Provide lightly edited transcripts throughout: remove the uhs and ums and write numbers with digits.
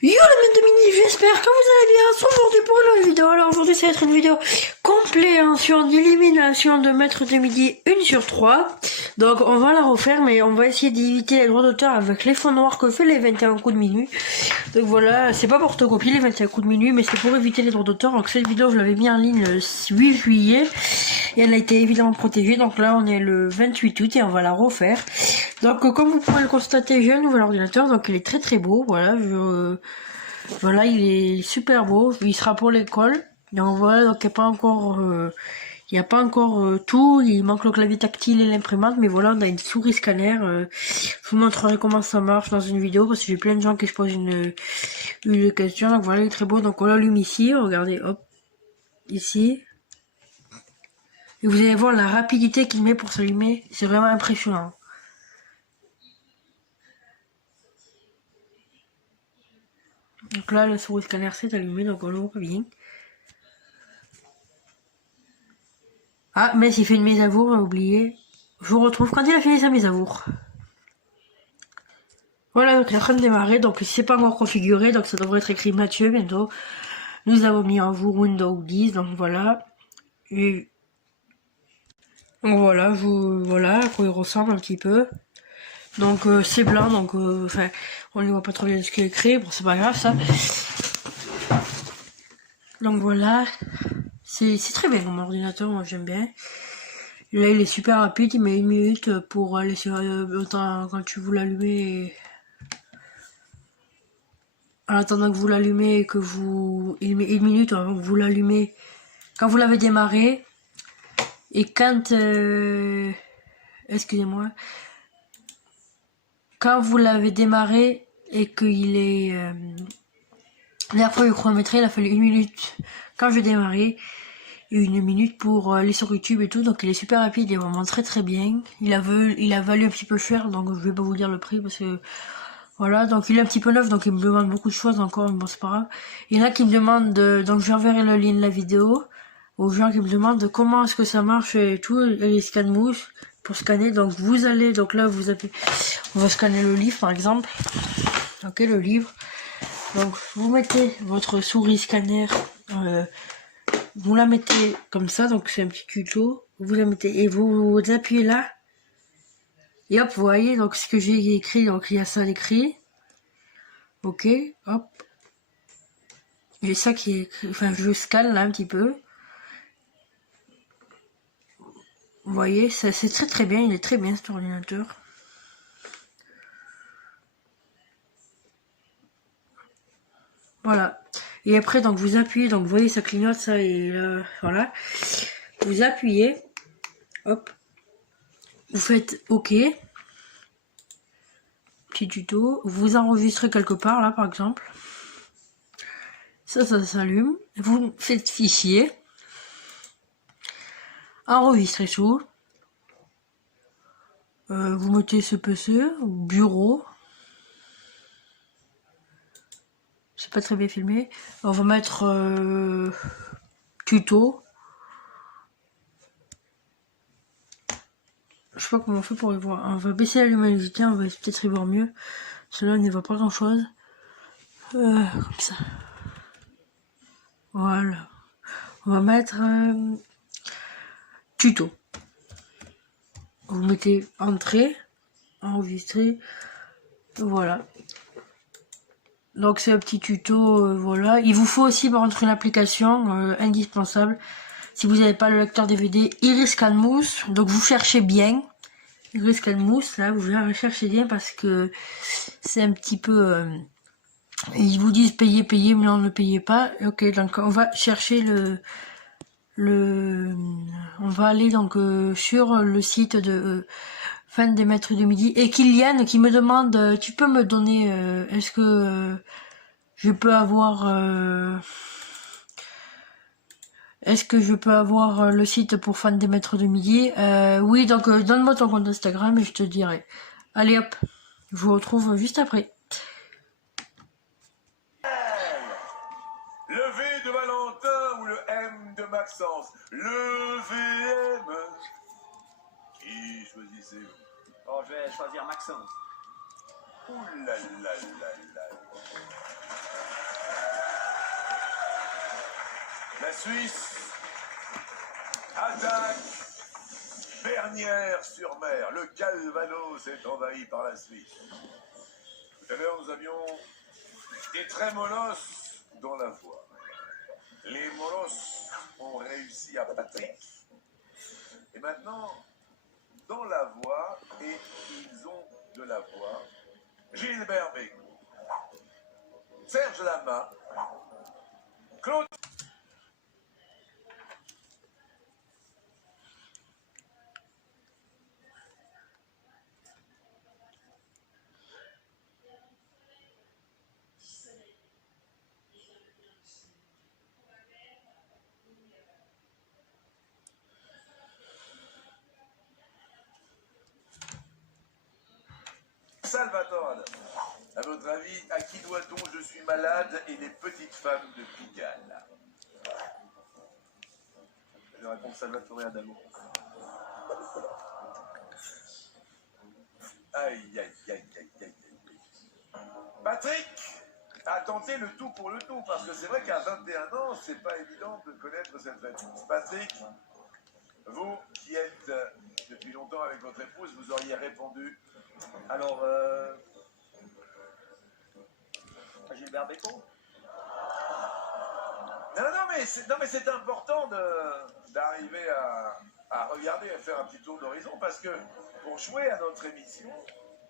Yo les mecs de mini, j'espère que vous allez bien. Aujourd'hui pour une nouvelle vidéo. Alors aujourd'hui ça va être une vidéo compréhension d'élimination de maître de midi 1 sur 3. Donc on va la refaire, mais on va essayer d'éviter les droits d'auteur avec les fonds noirs que fait les 21 coups de minuit. Donc voilà, c'est pas pour photocopier les 21 coups de minuit, mais c'est pour éviter les droits d'auteur. Donc cette vidéo je l'avais mis en ligne le 8 juillet et elle a été évidemment protégée. Donc là on est le 28 août et on va la refaire. Donc comme vous pouvez le constater, j'ai un nouvel ordinateur, donc il est très très beau. Voilà, voilà, il est super beau. Il sera pour l'école. Donc voilà, donc il n'y a pas encore, tout. Il manque le clavier tactile et l'imprimante, mais voilà, on a une souris scanner. Je vous montrerai comment ça marche dans une vidéo parce que j'ai plein de gens qui se posent une question. Donc voilà, il est très beau. Donc on l'allume ici. Regardez, hop, ici. Et vous allez voir la rapidité qu'il met pour s'allumer. C'est vraiment impressionnant. Donc là, le souris scanner s'est allumé, donc on le voit bien. Ah, mais il fait une mise à jour, j'ai oublié. Je vous retrouve quand il a fini sa mise à jour. Voilà, donc il est en train de démarrer, donc c'est pas encore configuré, donc ça devrait être écrit Mathieu bientôt. Nous avons mis en jour Windows 10, donc voilà. Et donc voilà, voilà à quoi il ressemble un petit peu. Donc c'est blanc, donc enfin on ne voit pas trop bien ce qu'il est écrit, bon c'est pas grave ça. Donc voilà, c'est très bien mon ordinateur, moi j'aime bien. Là il est super rapide, il met 1 minute pour aller sur autant quand tu veux l'allumer. En attendant que vous l'allumez et que vous... Il met 1 minute avant que vous l'allumez. Quand vous l'avez démarré. Et quand... Excusez-moi. Quand vous l'avez démarré et qu'il est... La fois le chronométré, il a fallu 1 minute quand je démarrais. Et 1 minute pour aller sur YouTube et tout. Donc il est super rapide, il est vraiment très très bien. Il a valu un petit peu cher, donc je vais pas vous dire le prix parce que... Voilà, donc il est un petit peu neuf, donc il me demande beaucoup de choses encore, mais bon c'est pas grave. Il y en a qui me demandent, donc je renverrai le lien de la vidéo, aux gens qui me demandent comment est-ce que ça marche et tout, les scan mouches pour scanner. Donc vous allez, donc là vous avez, on va scanner le livre par exemple. Ok, le livre. Donc vous mettez votre souris scanner, vous la mettez comme ça, donc c'est un petit tuto. Vous la mettez et vous appuyez là. Et hop, vous voyez, donc ce que j'ai écrit, donc il y a ça à l'écrit. Ok, hop. J'ai ça qui est... Enfin, je scanne là un petit peu. Vous voyez, c'est très très bien. Il est très bien cet ordinateur. Voilà. Et après, donc vous appuyez. Donc vous voyez, ça clignote, ça et là, voilà. Vous appuyez. Hop. Vous faites OK. Petit tuto. Vous enregistrez quelque part là, par exemple. Ça s'allume. Vous faites fichier. Enregistrer sous. Vous mettez ce PC, bureau. C'est pas très bien filmé. On va mettre tuto. Je sais pas comment on fait pour y voir. On va baisser la luminosité, on va peut-être y voir mieux. Cela on n'y voit pas grand chose. Comme ça. Voilà. On va mettre tuto. Vous mettez entrée, enregistrer. Voilà. Donc c'est un petit tuto, voilà. Il vous faut aussi par contre une application indispensable. Si vous n'avez pas le lecteur DVD, Iris Canmousse. Donc vous cherchez bien. Iris Canmousse, là, vous cherchez bien parce que c'est un petit peu... ils vous disent payer, mais non, ne payez pas. Ok, donc on va chercher on va aller donc sur le site de Fan des Maîtres de Midi. Et Kylian qui me demande, tu peux me donner, est-ce que je peux avoir... est-ce que je peux avoir le site pour Fan des Maîtres de Midi? Oui, donc donne-moi ton compte Instagram et je te dirai. Allez hop, je vous retrouve juste après. Le V de Valentin ou le M de Maxence? Le VM. Qui choisissez-vous? Oh, je vais choisir Maxence. Ouh là là là là. La Suisse attaque Bernières-sur-Mer. Le Calvados est envahi par la Suisse. Tout à l'heure, nous avions des très molosses dans la voie. Les molosses ont réussi à Patrick. Et maintenant, dans la voie, et ils ont de la voix, Gilbert Bécaud, Serge Lama, Claude. Salvatore Adamo. À votre avis, à qui doit-on Je suis malade et les petites femmes de Pigalle? Je vais répondre Salvatore Adamo. Aïe, aïe, aïe, aïe, aïe, aïe. Patrick a tenté le tout pour le tout, parce que c'est vrai qu'à 21 ans, c'est pas évident de connaître cette réponse. Patrick, vous qui êtes depuis longtemps avec votre épouse, vous auriez répondu. Alors, Gilbert Bécaud. Non, mais c'est important d'arriver à regarder, à faire un petit tour d'horizon, parce que pour jouer à notre émission,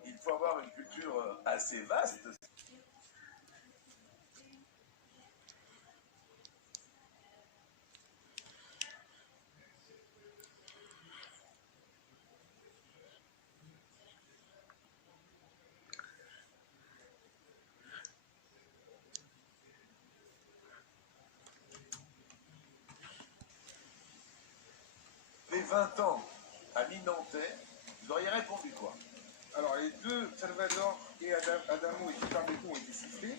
il faut avoir une culture assez vaste. Les 20 ans à mi-nantais, vous auriez répondu quoi? Alors les deux, Salvador et Adamo et Gilbert Bécaud ont été sifflés.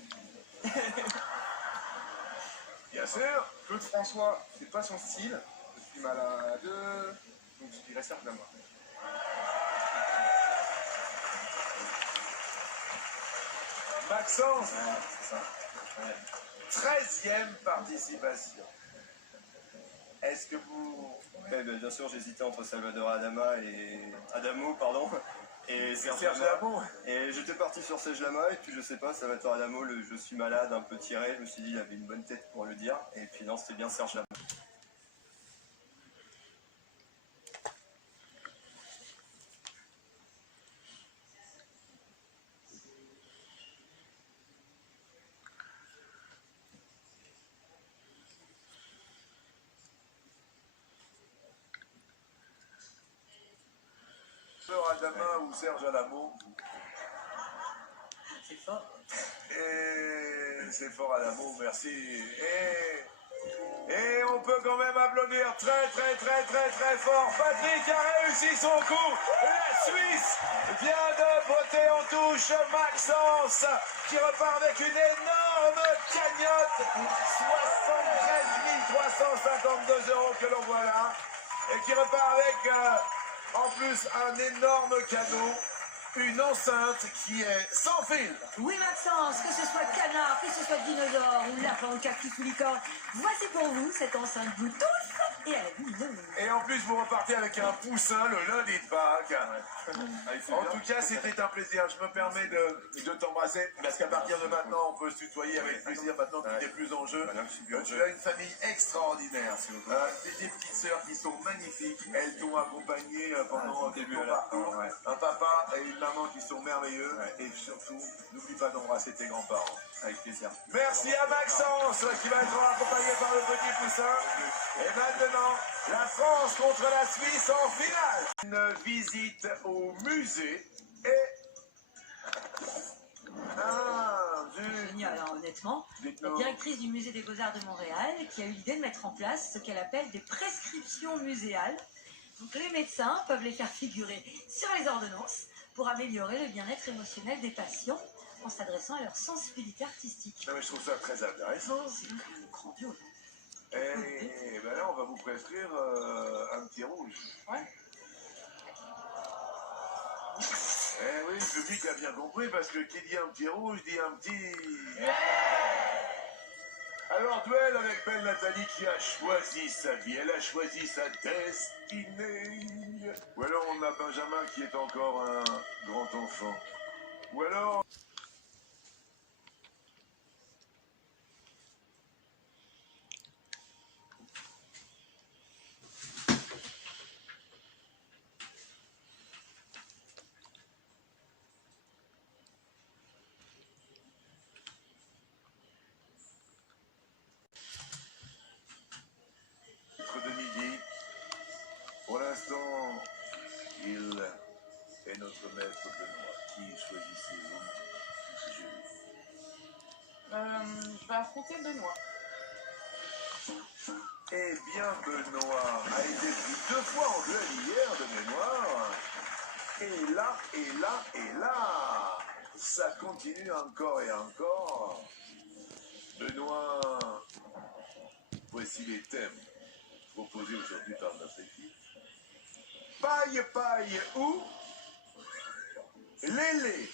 Bien sûr. Claude François, c'est pas son style. Je suis malade. Donc je dirais Serge Lama. Maxence, C'est ça. Ouais. 13e participation. Est-ce que vous... Ouais, ben, bien sûr, j'hésitais entre Salvador Adamo, et Serge Serge Lama. Lama. Et j'étais parti sur Serge Lama, et puis je sais pas, Salvador Adamo, le je suis malade, un peu tiré, je me suis dit, il avait une bonne tête pour le dire, et puis non, c'était bien Serge Lama. Adama ou Serge Adamo. C'est fort. Et c'est fort Adamo, merci. Et on peut quand même applaudir très fort. Patrick a réussi son coup. La Suisse vient de botter en touche Maxence qui repart avec une énorme cagnotte. 73 352 € que l'on voit là. Et qui repart avec en plus un énorme cadeau. Une enceinte qui est sans fil. Oui Maxence, que ce soit canard, que ce soit dinosaure ou lapin, cactus ou licorne, voici pour vous cette enceinte Bluetooth et elle est lumineuse. Et en plus vous repartez avec un poussin le lundi de Pâques. En tout cas c'était un plaisir. Je me permets de t'embrasser parce qu'à partir de maintenant on peut se tutoyer avec plaisir maintenant que tu n'es plus en jeu. Tu as une famille extraordinaire. Des petites sœurs qui sont magnifiques. Elles t'ont accompagné pendant tout ton parcours. Un papa et une maman qui sont merveilleux. Et surtout, n'oublie pas d'embrasser tes grands-parents. Avec plaisir. Merci à Maxence qui va être accompagné par le petit poussin. Et maintenant, la France contre la Suisse en finale. Une visite au musée et... Génial, hein, honnêtement. La directrice du musée des Beaux-Arts de Montréal qui a eu l'idée de mettre en place ce qu'elle appelle des prescriptions muséales. Donc les médecins peuvent les faire figurer sur les ordonnances pour améliorer le bien-être émotionnel des patients en s'adressant à leur sensibilité artistique. Non, mais je trouve ça très intéressant. C'est quand même grandiose. Et ben là, on va vous prescrire un petit rouge. Ouais. Eh oui, le public a bien compris parce que qui dit un petit rouge dit un petit... Alors, leur duel avec belle Nathalie qui a choisi sa vie, elle a choisi sa destinée. Ou alors on a Benjamin qui est encore un grand enfant. Ou alors... de midi. Pour l'instant, il est notre maître Benoît. Qui choisissez-vous? Je vais affronter Benoît. Eh bien, Benoît a été pris 2 fois en duel hier de mémoire. Et là, et là, et là, ça continue encore et encore. Benoît, voici les thèmes proposés aujourd'hui par notre équipe. Paille, paille ou lélé.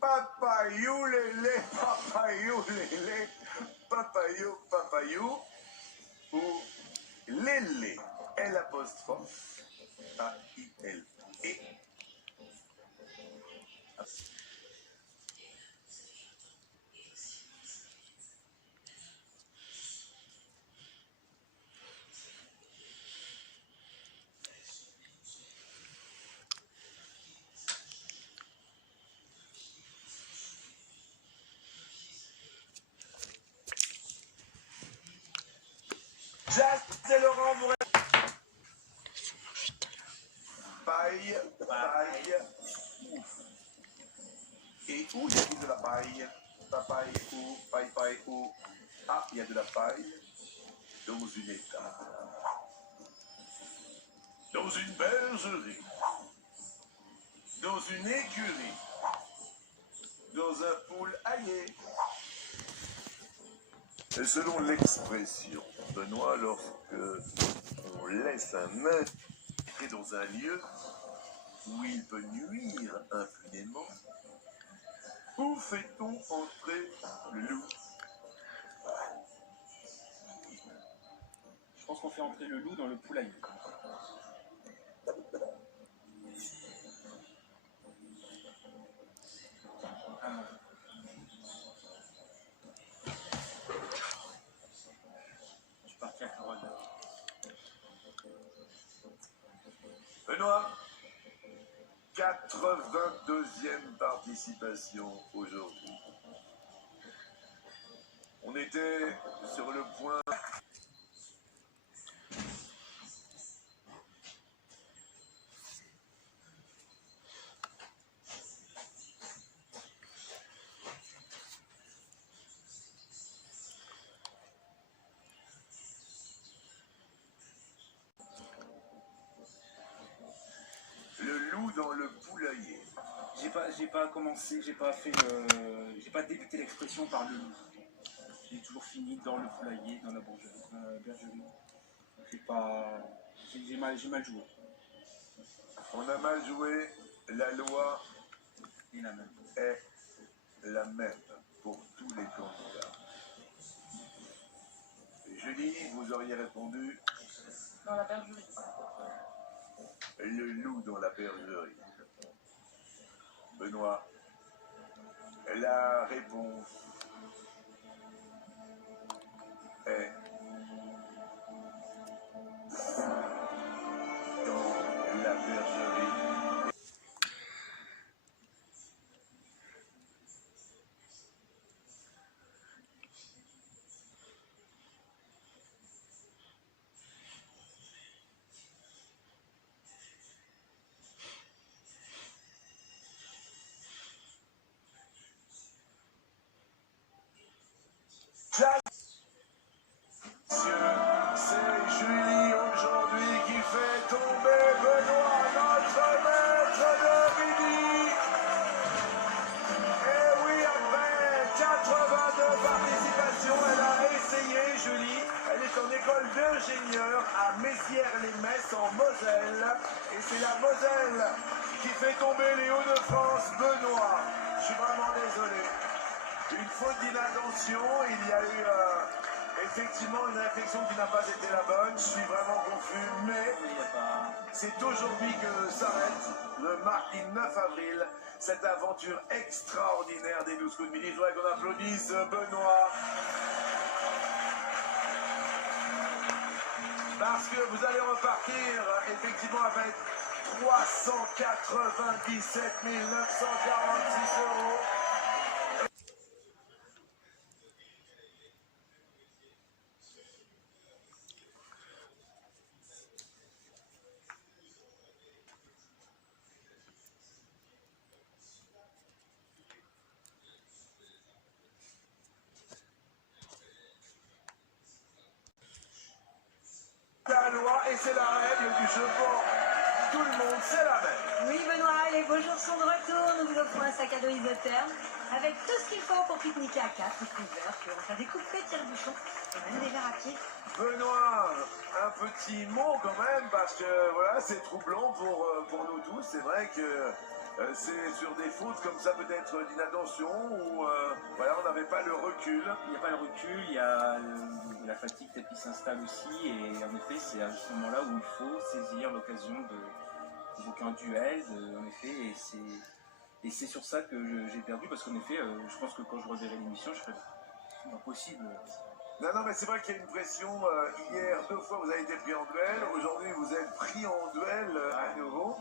Papayou, lélé, papayou, lélé, papayou, papayou ou lélé. L apostrophe A-I-L-E. Jacques et Laurent vous paille, paille, ouf. Et où y a-t-il de la paille? Papaye ou, paille, paille ou. Ah, il y a de la paille dans une étable. Dans une bergerie. Dans une écurie. Dans un poulailler. Et selon l'expression, Benoît, lorsque on laisse un maître dans un lieu où il peut nuire impunément, où fait-on entrer le loup? Je pense qu'on fait entrer le loup dans le poulailler. Je suis parti à Caronne. Benoît, 82e participation aujourd'hui. On était sur le point... Le loup dans le poulailler. J'ai pas commencé, j'ai pas débuté l'expression par le loup. J'ai toujours fini dans le poulailler, dans la bergerie. J'ai mal joué. On a mal joué, la loi Et la même. est la même pour tous les candidats. Julie, vous auriez répondu Dans la bergerie. le loup dans la bergerie. Benoît, la réponse est dans la bergerie. C'est Julie aujourd'hui qui fait tomber Benoît, notre maître de midi. Et oui, après 82 participations, elle a essayé, Julie. Elle est en école d'ingénieur à Messières-les-Messes en Moselle. Et c'est la Moselle qui fait tomber les Hauts-de-France, Benoît. Je suis vraiment désolé. Une faute d'inattention, il y a eu effectivement une réflexion qui n'a pas été la bonne. Je suis vraiment confus, mais Il y a pas... c'est aujourd'hui que s'arrête le mardi 9 avril, cette aventure extraordinaire des 12 coups de midi. Je voudrais qu'on applaudisse Benoît. Parce que vous allez repartir effectivement avec 397 946 euros. La loi et c'est la règle du jeu pour tout le monde, c'est la même. Oui, Benoît, les beaux jours sont de retour. Nous vous offrons un sac à dos isotherme avec tout ce qu'il faut pour pique-niquer à 4, couvert, puis on va faire des coupes faits, tire-bouchons et même des verres à pied. Benoît, un petit mot quand même, parce que voilà, c'est troublant pour nous tous. C'est vrai que c'est sur des fautes comme ça, peut-être d'inattention, où voilà, on n'avait pas le recul. Il n'y a pas le recul, il y a la fatigue peut-être qui s'installe aussi, et en effet, c'est à ce moment-là où il faut saisir l'occasion d'évoquer un duel, en effet, et c'est sur ça que j'ai perdu, parce qu'en effet, je pense que quand je reverrai l'émission, je ferai impossible. Non, mais c'est vrai qu'il y a une pression. Hier, 2 fois, vous avez été pris en duel. Aujourd'hui, vous êtes pris en duel à nouveau.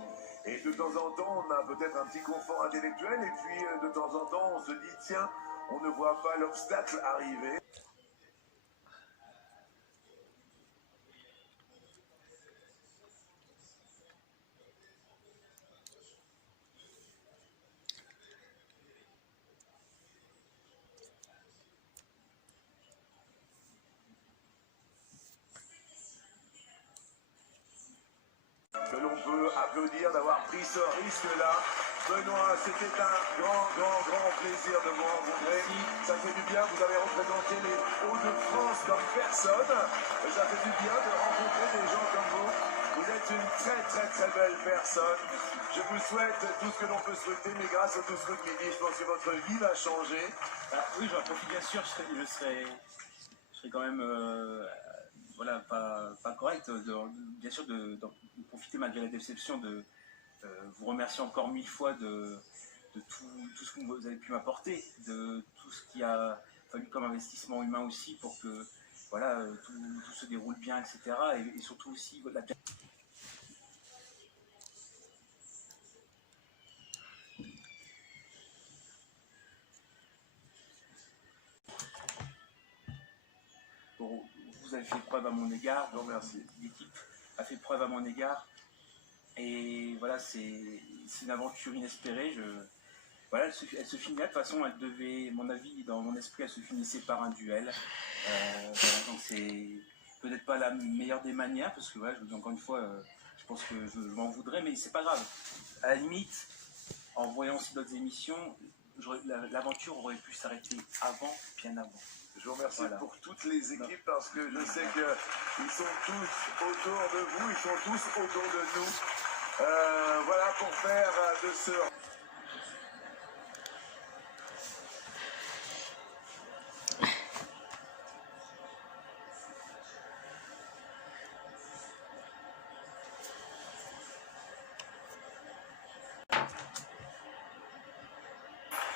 Et de temps en temps, on a peut-être un petit confort intellectuel. Et puis, de temps en temps, on se dit, tiens, on ne voit pas l'obstacle arriver. Que l'on peut applaudir d'avoir pris ce risque-là. Benoît, c'était un grand plaisir de vous rencontrer. Ça fait du bien, vous avez représenté les Hauts-de-France comme personne. Ça fait du bien de rencontrer des gens comme vous. Vous êtes une très belle personne. Je vous souhaite tout ce que l'on peut souhaiter, mais grâce au 12 coups de midi, je pense que votre vie va changer. Oui, j'en profite bien sûr, je serai quand même voilà, pas correct, bien sûr de profiter malgré la déception, de vous remercier encore 1000 fois de tout ce que vous avez pu m'apporter, de tout ce qui a fallu comme investissement humain aussi pour que voilà, tout se déroule bien, etc. Et surtout aussi la vous avez fait preuve à mon égard, Non, merci. l'équipe a fait preuve à mon égard, et voilà, c'est une aventure inespérée. Voilà, elle se finit là, de toute façon, elle devait, à mon avis, dans mon esprit, elle se finissait par un duel. Voilà, donc c'est peut-être pas la meilleure des manières, parce que voilà, je vous dis encore une fois, je pense que je m'en voudrais, mais c'est pas grave. À la limite, en voyant aussi d'autres émissions, l'aventure aurait pu s'arrêter avant, bien avant. Je vous remercie Voilà. pour toutes les équipes parce que je sais qu'ils sont tous autour de vous, ils sont tous autour de nous. Voilà pour faire de ce...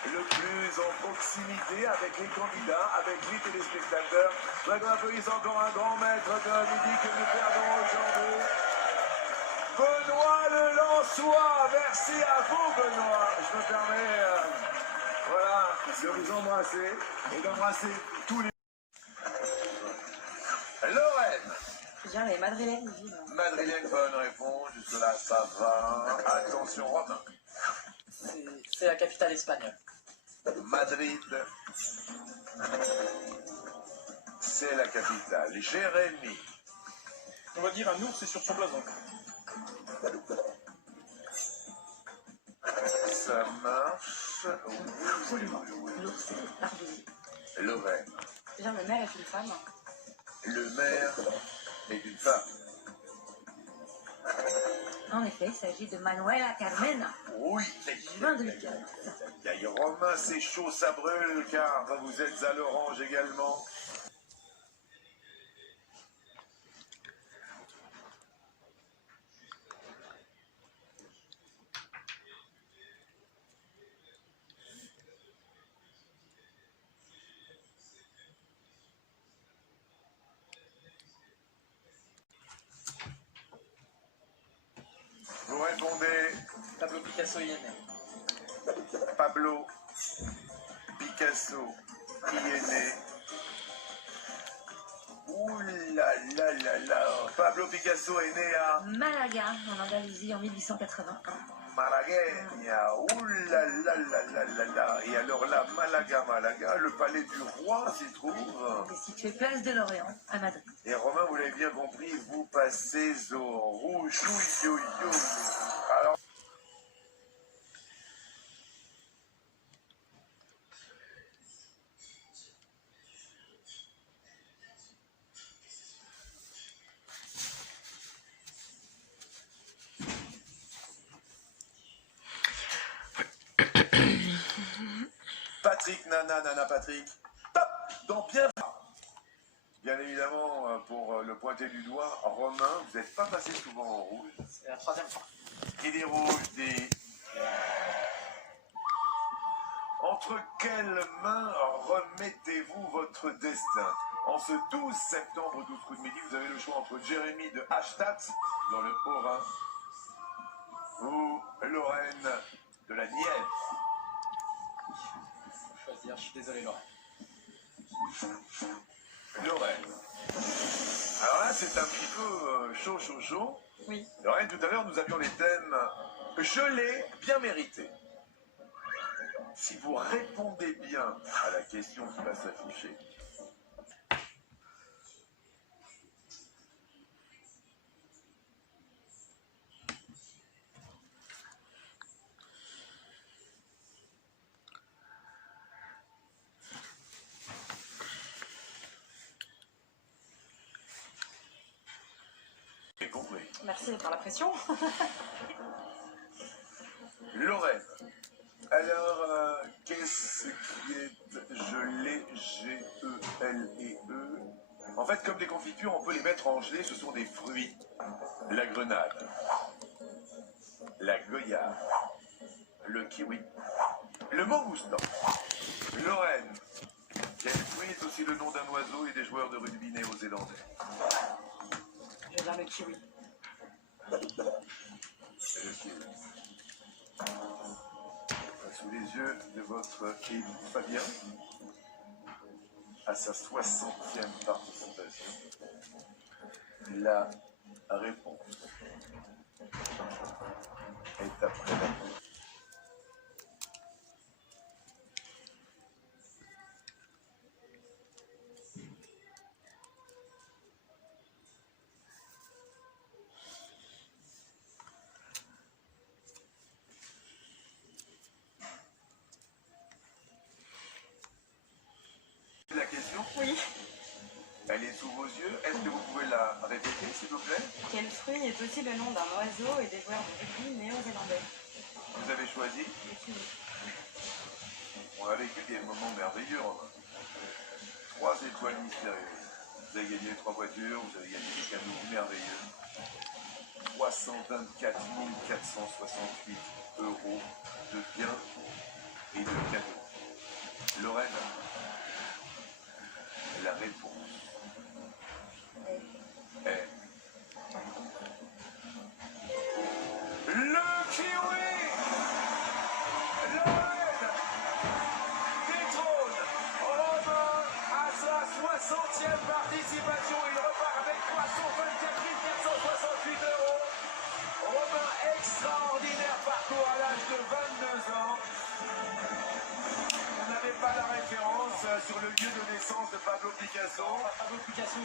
le plus en proximité avec les candidats, avec les téléspectateurs. Maintenant, applaudissons encore un grand maître de midi que nous perdons aujourd'hui. Benoît Le Lançois, merci à vous Benoît. Je me permets voilà, de vous embrasser et d'embrasser tous les... Lorraine. Bien, les madrilènes, ils disent. Madrilène, bonne réponse, jusque là ça va. Attention Romain. C'est la capitale espagnole. Madrid, c'est la capitale. Jérémy. On va dire un ours, c'est sur son blason. Ça marche. Absolument. L'ours, c'est Barbie. Lorraine. Bien, le maire est une femme. Le maire est une femme. En effet, il s'agit de Manuela Carmena, Oui. juin 2004. Romain, c'est chaud, ça brûle, car vous êtes à l'orange également. Vous répondez Pablo Picasso y est né. Pablo Picasso, qui est né. Ouh là là là là. Pablo Picasso est né à Malaga, en Andalousie, en 1881. Malagueña. Ouh là là là là là là. Et alors là, Malaga, le palais du roi s'y trouve. Il est situé place de l'Orient, à Madrid. Et Romain, vous l'avez bien compris, vous passez au rouge. Ouï, ouï, ouï. Alors, Patrick, Nana, Patrick. Top. Donc bien évidemment, pour le pointer du doigt, Romain, vous n'êtes pas passé souvent en rouge. C'est la troisième fois. Et les rouges, des... Entre quelles mains remettez-vous votre destin? En ce 12 septembre, 12 coups de midi, vous avez le choix entre Jérémy de Hallstatt, dans le Haut-Rhin, ou Lorraine de la Nièvre. Faut choisir, je suis désolé Laurent. Lorraine. Alors là, c'est un petit peu chaud. Oui. Lorraine, tout à l'heure, nous avions les thèmes « Je l'ai bien mérité ». Si vous répondez bien à la question qui va s'afficher, j'ai compris. Merci pour la pression. Lorraine. Alors, qu'est-ce qui est gelé, G-E-L-E-E? En fait, comme des confitures, on peut les mettre en gelée, ce sont des fruits. La grenade, la goyave, le kiwi, le mangoustan. Lorraine. Quel fruit est aussi le nom d'un oiseau et des joueurs de rugby néo-zélandais? Je viens le kiwi. Le kiwi. Sous les yeux de votre élu Fabien, à sa 60e participation, la réponse est après la pause. La question, Oui. elle est sous vos yeux. Est-ce que vous pouvez la répéter, s'il vous plaît? Quel fruit est aussi le nom d'un oiseau et des joueurs de rugby néo-zélandais? Vous avez choisi. Le kiwi. On a vécu des moments merveilleux. 3 étoiles mystérieuses. Vous avez gagné 3 voitures, vous avez gagné des cadeaux merveilleux. 324 468 euros de biens et de cadeaux. Lorraine, la réponse est le kiwi. Lorraine détrône Romain à sa 60e participation. Il repart avec 324 468 euros. Romain, extraordinaire parcours à l'âge de 22 ans. On n'avait pas la référence sur le lieu de naissance de Pablo Picasso. Pablo Picasso.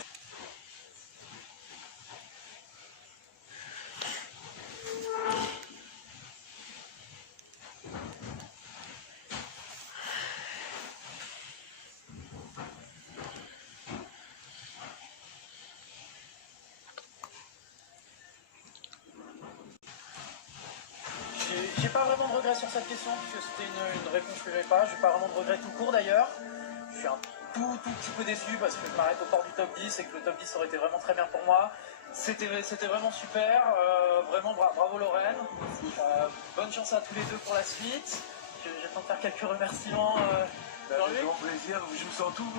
pas vraiment de regret sur cette question, puisque c'était une réponse que j'avais pas. J'ai pas vraiment de regret tout court d'ailleurs. Je suis un tout petit peu déçu parce que je m'arrête au port du top 10 et que le top 10 aurait été vraiment très bien pour moi. C'était vraiment super, vraiment bravo Lorraine. Bonne chance à tous les deux pour la suite. J'attends de faire quelques remerciements. Avec grand plaisir, je me sens tout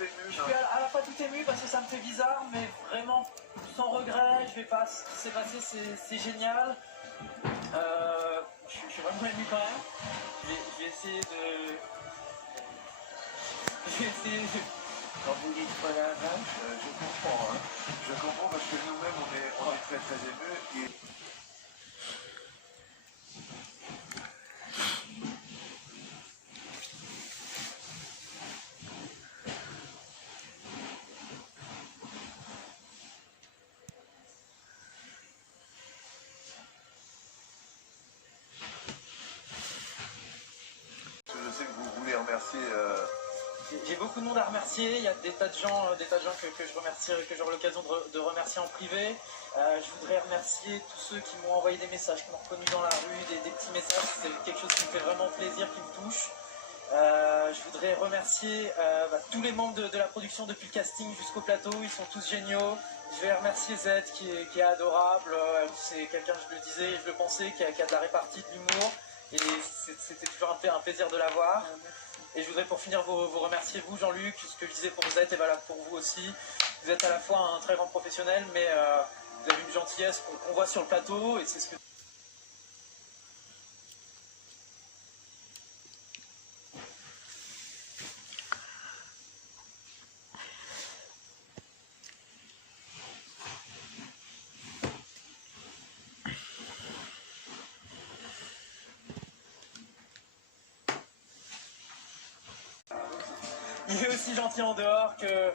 ému. Je suis à la fois tout ému parce que ça me fait bizarre, mais vraiment sans regret. Je vais pas. Ce qui s'est passé, c'est génial. Je suis vraiment ému quand même. Je vais essayer de. Quand vous dites pas la vache, je comprends. Hein. Je comprends parce que nous-mêmes, on est très très émus. Et... Je sais que vous voulez remercier... J'ai beaucoup de monde à remercier. Il y a des tas de gens que je remercie, que j'aurai l'occasion de remercier en privé. Je voudrais remercier tous ceux qui m'ont envoyé des messages, qui m'ont reconnu dans la rue, des petits messages. C'est quelque chose qui me fait vraiment plaisir, qui me touche. Je voudrais remercier tous les membres de la production depuis le casting jusqu'au plateau. Ils sont tous géniaux. Je vais remercier Z qui est adorable. C'est quelqu'un, je le disais, je le pensais, qui a de la répartie, de l'humour. Et c'était toujours un plaisir de l'avoir. Et je voudrais pour finir vous remercier, vous Jean-Luc, ce que je disais pour Z est valable pour vous aussi. Vous êtes à la fois un très grand professionnel, mais vous avez une gentillesse qu'on voit sur le plateau, et c'est ce que... Il est aussi gentil en dehors que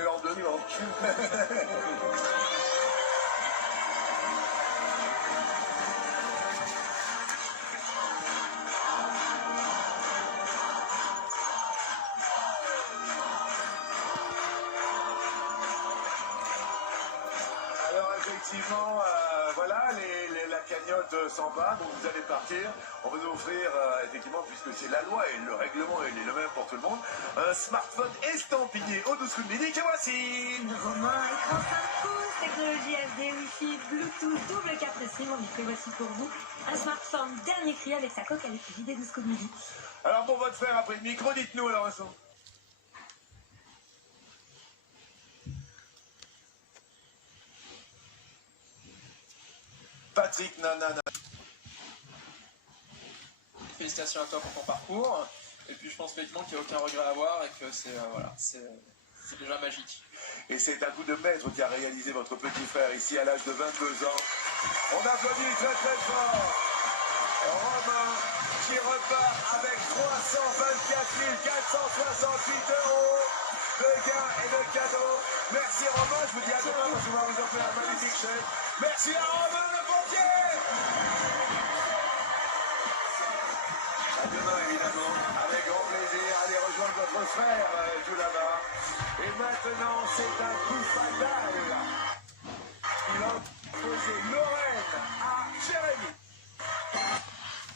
en dehors. Alors effectivement, voilà, la cagnotte s'en va, donc vous allez partir. On va nous offrir, effectivement, puisque c'est la loi et le règlement, il est le même pour tout le monde, un smartphone estampillé au 12 midi que voici. Romain, écran 5 pouces, technologie HD, Wi-Fi, Bluetooth, double carte SIM, on y fait voici pour vous un smartphone dernier cri avec sa coque électrique JD 12 coups de midi. Alors pour votre frère, après le micro, dites-nous alors, Vincent. Patrick Nanana. Félicitations à toi pour ton parcours. Et puis je pense effectivement qu'il n'y a aucun regret à avoir et que c'est voilà, c'est déjà magique. Et c'est un coup de maître qui a réalisé votre petit frère ici à l'âge de 22 ans. On applaudit très très fort Romain qui repart avec 324 468 € de gains et de cadeaux. Merci Romain, je vous dis à demain parce qu'on va vous offrir un magnifique chèque. Merci à Romain le pompier. À demain évidemment, avec grand plaisir, allez rejoindre votre frère tout là-bas. Et maintenant c'est un coup fatal. Il a posé Lorraine à Jérémy.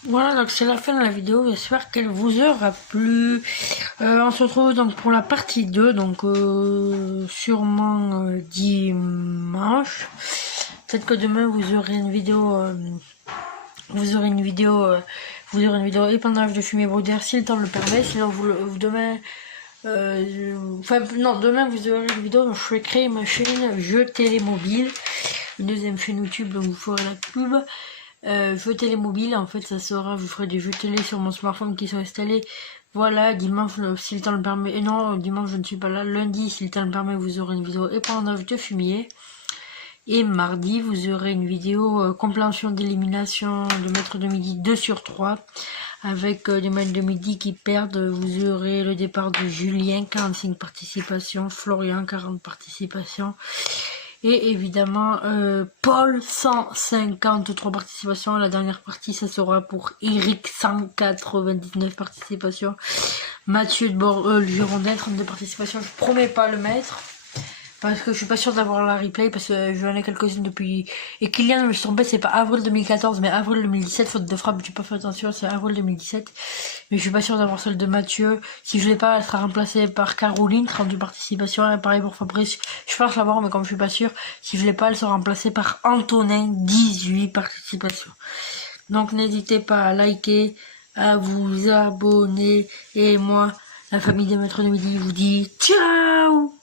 Voilà, donc c'est la fin de la vidéo, j'espère qu'elle vous aura plu. On se retrouve donc pour la partie 2, donc sûrement dimanche. Peut-être que demain vous aurez une vidéo, épandage de fumée brûlée si le temps le permet. Sinon demain, demain vous aurez une vidéo, je vais créer ma chaîne Jeux Télémobile, une deuxième chaîne YouTube, donc vous ferez la pub. Jeux télémobile, en fait ça sera, je ferai des jeux télé sur mon smartphone qui sont installés. Voilà, dimanche si le temps le permet, non dimanche je ne suis pas là, lundi si le temps le permet vous aurez une vidéo épandage de fumier. Et mardi vous aurez une vidéo compréhension d'élimination de maître de midi 2 sur 3 avec des maîtres de midi qui perdent. Vous aurez le départ de Julien, 45 participations, Florian 40 participations. Et évidemment, Paul, 153 participations. La dernière partie, ça sera pour Eric, 199 participations. Mathieu de Girondin, 32 participations. Je promets pas le mettre. Parce que je suis pas sûre d'avoir la replay, parce que j'en ai quelques-unes depuis... Et Kylian, je me suis trompée, c'est pas avril 2014, mais avril 2017, faute de frappe, j'ai pas fait attention, c'est avril 2017. Mais je suis pas sûre d'avoir celle de Mathieu. Si je l'ai pas, elle sera remplacée par Caroline, 32 participations, et pareil pour Fabrice, je pense l'avoir, mais comme je suis pas sûre, si je l'ai pas, elle sera remplacée par Antonin, 18 participations. Donc n'hésitez pas à liker, à vous abonner, et moi, la famille des maîtres de midi vous dit ciao.